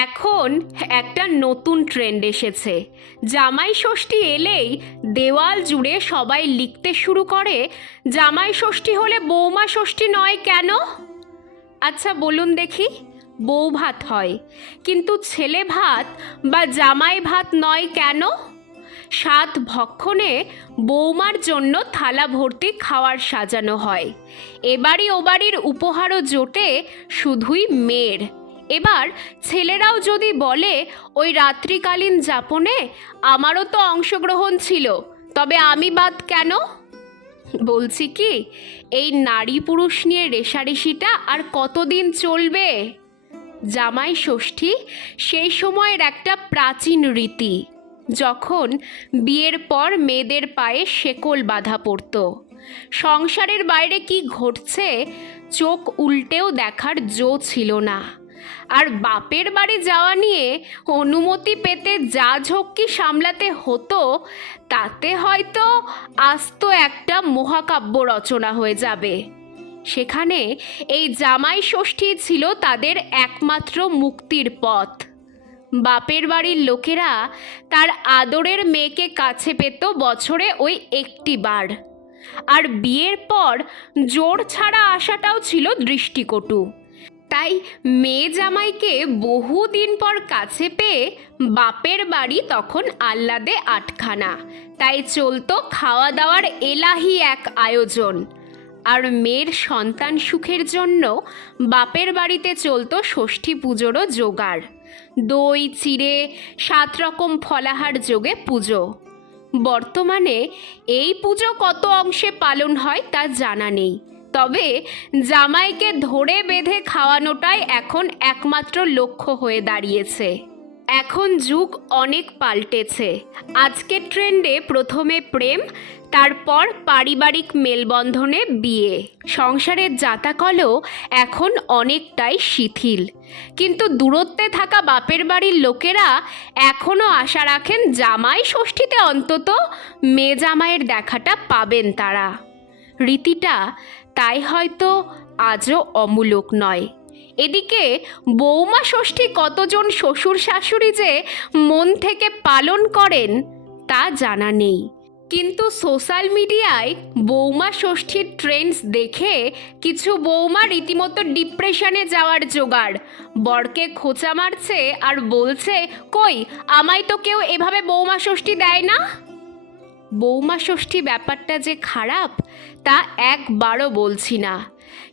এখন একটা নতুন ট্রেন্ড এসেছে। জামাই ষষ্ঠী এলেই দেওয়াল জুড়ে সবাই লিখতে শুরু করে, জামাই ষষ্ঠী হলে বৌমা ষষ্ঠী নয় কেন? আচ্ছা বলুন দেখি। বউ ভাত হয়, কিন্তু ছেলে ভাত বা জামাই ভাত নয় কেন? সাত ভক্ষণে বৌমার জন্য থালা ভর্তি খাওয়ার সাজানো হয়। এবারই ওবাড়ির উপহারও জোটে শুধুই মেয়ের। এবার ছেলেরাও যদি বলে, ওই রাত্রিকালীন যাপনে আমারও তো অংশগ্রহণ ছিল, তবে আমি বাদ কেন? বলছি কি, এই নারী পুরুষ নিয়ে রেশারেশিটা আর কতদিন চলবে? জামাই ষষ্ঠী সেই সময়ের একটা প্রাচীন রীতি, যখন বিয়ের পর মেয়েদের পায়ে শেকল বাঁধা পড়ত। সংসারের বাইরে কি ঘটছে, চোখ উল্টেও দেখার জো ছিল না। আর বাপের বাড়ি যাওয়া নিয়ে অনুমতি পেতে যা ঝক্কি সামলাতে হতো, তাতে হয়তো আস্ত একটা মহাকাব্য রচনা হয়ে যাবে। সেখানে এই জামাই ষষ্ঠী ছিল তাদের একমাত্র মুক্তির পথ। বাপের বাড়ির লোকেরা তার আদরের মেয়েকে কাছে পেত বছরে ওই একটি বার। আর বিয়ের পর জোর ছাড়া আসাটাও ছিল দৃষ্টিকটু। তাই মেয়ে জামাইকে বহুদিন পর কাছে পেয়ে বাপের বাড়ি তখন আহ্লাদে আটখানা। তাই চলতো খাওয়া দাওয়ার এলাহি এক আয়োজন। আর মেয়ের সন্তান সুখের জন্য বাপের বাড়িতে চলতো ষষ্ঠী পুজোরও জোগাড়। দই, চিড়ে, সাত রকম ফলাহার যোগে পুজো। বর্তমানে এই পুজো কত অংশে পালন হয় তা জানা নেই। তবে জামাইকে ধরে বেঁধে খাওয়ানোটাই এখন একমাত্র লক্ষ্য হয়ে দাঁড়িয়েছে। এখন যুগ অনেক পাল্টেছে। আজকের ট্রেন্ডে প্রথমে প্রেম, তারপর পারিবারিক মেলবন্ধনে বিয়ে। সংসারের জাতাকলও এখন অনেকটাই শিথিল। কিন্তু দূরত্বে থাকা বাপের বাড়ির লোকেরা এখনও আশা রাখেন জামাই ষষ্ঠীতে অন্তত মেয়ে জামাইয়ের দেখাটা পাবেন তারা। রীতিটা তাই হয়তো আজও অমূলক নয়। এদিকে বৌমা ষষ্ঠী কতজন শ্বশুর শাশুড়ি যে মন থেকে পালন করেন তা জানা নেই। কিন্তু সোশ্যাল মিডিয়ায় বৌমা ষষ্ঠীর ট্রেন্ডস দেখে কিছু বৌমা রীতিমতো ডিপ্রেশনে যাওয়ার জোগাড়। বরকে খোঁচা মারছে আর বলছে, কই, আমায় তো কেউ এভাবে বৌমা ষষ্ঠী দেয় না? বৌমা ষষ্ঠী ব্যাপারটা যে খারাপ, তা একবারও বলছি না।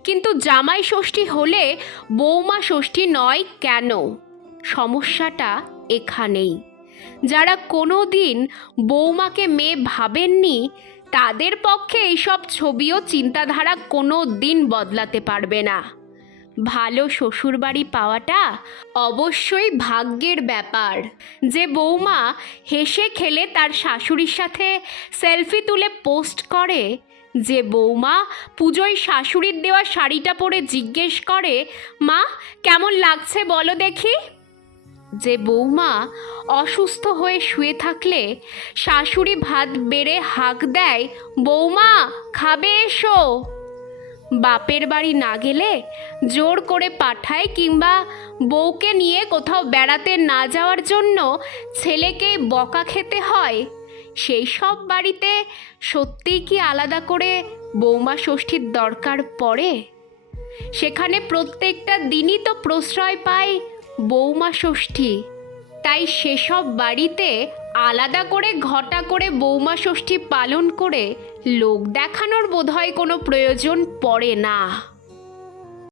কিন্তু জামাই ষষ্ঠী হলে বৌমা ষষ্ঠী নয় কেন? সমস্যাটা এখানেই। যারা কোনো দিন বৌমাকে মেয়ে ভাবেননি, তাদের পক্ষে এইসব ছবিও চিন্তাধারা কোনো দিন বদলাতে পারবে না। ভালো শ্বশুরবাড়ি পাওয়াটা অবশ্যই ভাগ্যের ব্যাপার। যে বৌমা হেসে খেলে তার শাশুড়ির সাথে সেলফি তুলে পোস্ট করে, যে বৌমা পুজোয় শাশুড়ির দেওয়া শাড়িটা পরে জিজ্ঞেস করে, মা, কেমন লাগছে বলো দেখি? যে বৌমা অসুস্থ হয়ে শুয়ে থাকলে শাশুড়ি ভাত বেড়ে হাঁক দেয়, বৌমা, খাবে এসো। বাপের বাড়ি না গেলে জোর করে পাঠায় কিংবা বউকে নিয়ে কোথাও বেড়াতে না যাওয়ার জন্য ছেলেকে বকা খেতে হয়। সেই সব বাড়িতে সত্যিই কি আলাদা করে বৌমা ষষ্ঠীর দরকার পড়ে? সেখানে প্রত্যেকটা দিনই তো প্রশ্রয় পায় বৌমা ষষ্ঠী। তাই সেসব বাড়িতে আলাদা করে ঘটা করে বৌমা ষষ্ঠী পালন করে লোক দেখানোর বোধহয় কোনো প্রয়োজন পড়ে না।